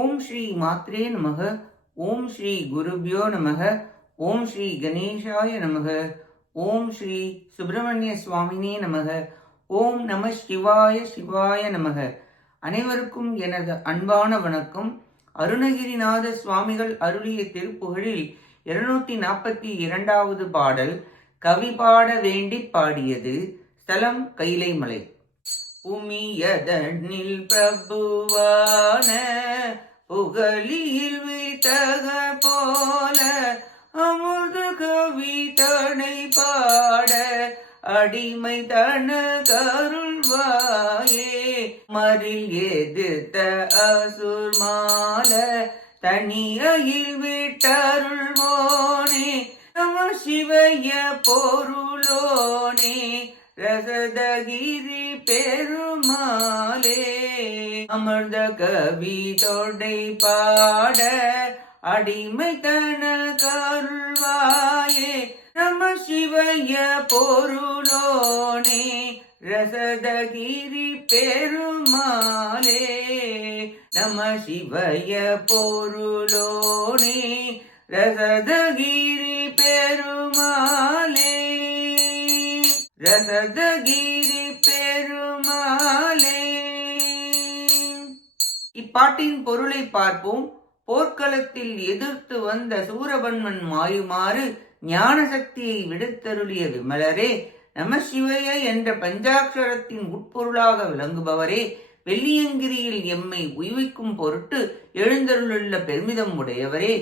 ஓம் ஸ்ரீ மாத்ரே நமக ஓம் ஸ்ரீ குருபியோ நமக ஓம் ஸ்ரீ கணேஷாய நமக ஓம் ஸ்ரீ சுப்பிரமணிய சுவாமினே நமக ஓம் நம சிவாய சிவாய நமக. அனைவருக்கும் எனது அன்பான வணக்கம். அருணகிரிநாத சுவாமிகள் அருளிய திருப்புகழில் இருநூத்தி நாற்பத்தி இரண்டாவது பாடல் கவி பாட வேண்டி பாடியது ஸ்தலம் கைலைமலை. உமியதனில் பிரபுவான புகழியில் வீட்டக போல அமுது கவி தனை பாட அடிமை தன கருள்வாயே. மறில் எதிர்த்த அசுர் மால தனியில் விட்டருள்வோனே. நம சிவைய பொருளோனே. ரசதகிரி பெருமாளே அமர்ந்த கவி தொடை பாட அடிமை தன கருள்வாயே நம சிவய பொருளோனே ரசதகிரி பெருமாளே நம சிவய பொருளோனே ரசதகிரி பெருமாள். ஜகதகிரி பெருமாளே. இப்பாட்டின் பொருளை பார்ப்போம். போர்க்களத்தில் எதிர்த்து வந்த சூரபன்மன் மாயுமாறு ஞான சக்தியை விடுத்தருளிய விமலரே நமசிவய என்ற பஞ்சாட்சரத்தின் உட்பொருளாக விளங்குபவரே வெள்ளியங்கிரியில் எம்மை உய்விக்கும் பொருட்டு எழுந்தருளுள்ள பெருமிதம் உடையவரே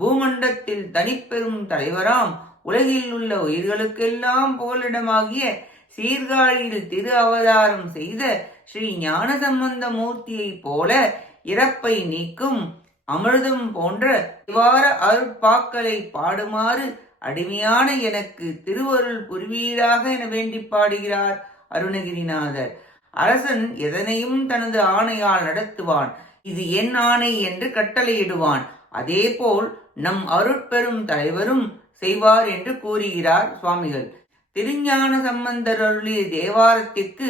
பூமண்டத்தில் தனிப்பெரும் தலைவராம் உலகில் உள்ள உயிர்களுக்கெல்லாம் புகலிடமாகிய சீர்காழியில் திரு அவதாரம் செய்த ஸ்ரீ ஞான சம்பந்த மூர்த்தியைப் போல இறப்பை நீக்கும் அமிர்தம் போன்ற இவ்வாறு அருட்பாக்களை பாடுமாறு அடிமையான எனக்கு திருவருள் புரிவீராக என வேண்டி பாடுகிறார் அருணகிரிநாதர். அரசன் எதனையும் தனது ஆணையால் நடத்துவான். இது என் ஆணை என்று கட்டளையிடுவான். அதேபோல் நம் அருட்பெரும் தலைவரும் செய்வார் என்று கூறுகிறார் சுவாமிகள். திருஞான சம்பந்தர் அருளிய தேவாரத்திற்கு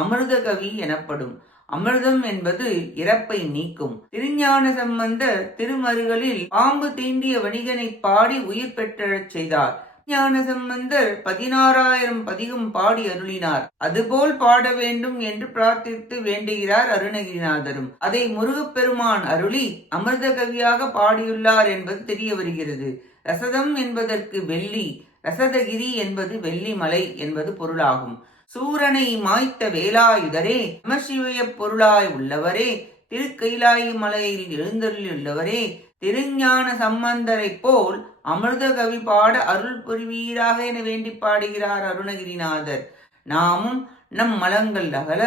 அமிர்த கவி எனப்படும். அமிர்தம் என்பது இறப்பை நீக்கும். திருஞான சம்பந்தர் திருமருகளில் பாம்பு தீண்டிய வணிகனை பாடி உயிர் பெற்றழச் செய்தார். ஞான சம்பந்தர் பதினாறாயிரம் பதிகம் பாடி அருளினார். அதுபோல் பாட வேண்டும் என்று பிரார்த்தித்து வேண்டுகிறார் அருணகிரிநாதரும். அதை முருகப்பெருமான் அருளி அமிர்த கவியாக பாடியுள்ளார் என்பது தெரிய வருகிறது. ரசதம் என்பதற்கு வெள்ளி ரசதகிரி என்பது வெள்ளிமலை என்பது பொருளாகும். சூரனை மாய்த்த வேலாயுதரே நமசிவய பொருளாய் உள்ளவரே திருக்கைலாயி மலையில் எழுந்தருளியுள்ளவரே திருஞான சம்பந்தரை போல் அமிர்த கவி பாட அருள் புரிவீராக என வேண்டி பாடுகிறார் அருணகிரிநாதர். நாமும் நம் மலங்கள் அகல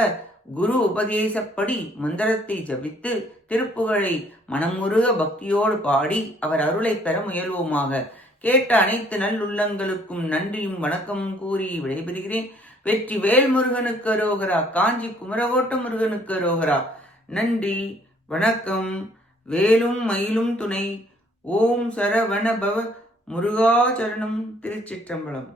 குரு உபதேசப்படி மந்திரத்தை ஜபித்து திருப்புகழை மனமுருக பக்தியோடு பாடி அவர் அருளை பெற முயல்வோமாக. கேட்ட அனைத்து நல்லுள்ளங்களுக்கும் நன்றியும் வணக்கமும் கூறி விடைபெறுகிறேன். வெற்றி வேல் முருகனுக்கு அரோகரா காஞ்சி குமரகோட்ட முருகனுக்கு அரோகரா. நன்றி வணக்கம் வேலும் மயிலும் துணை. ஓம் சரவண பவ முருகாச்சரணம் திருச்சிற்றம்பலம்.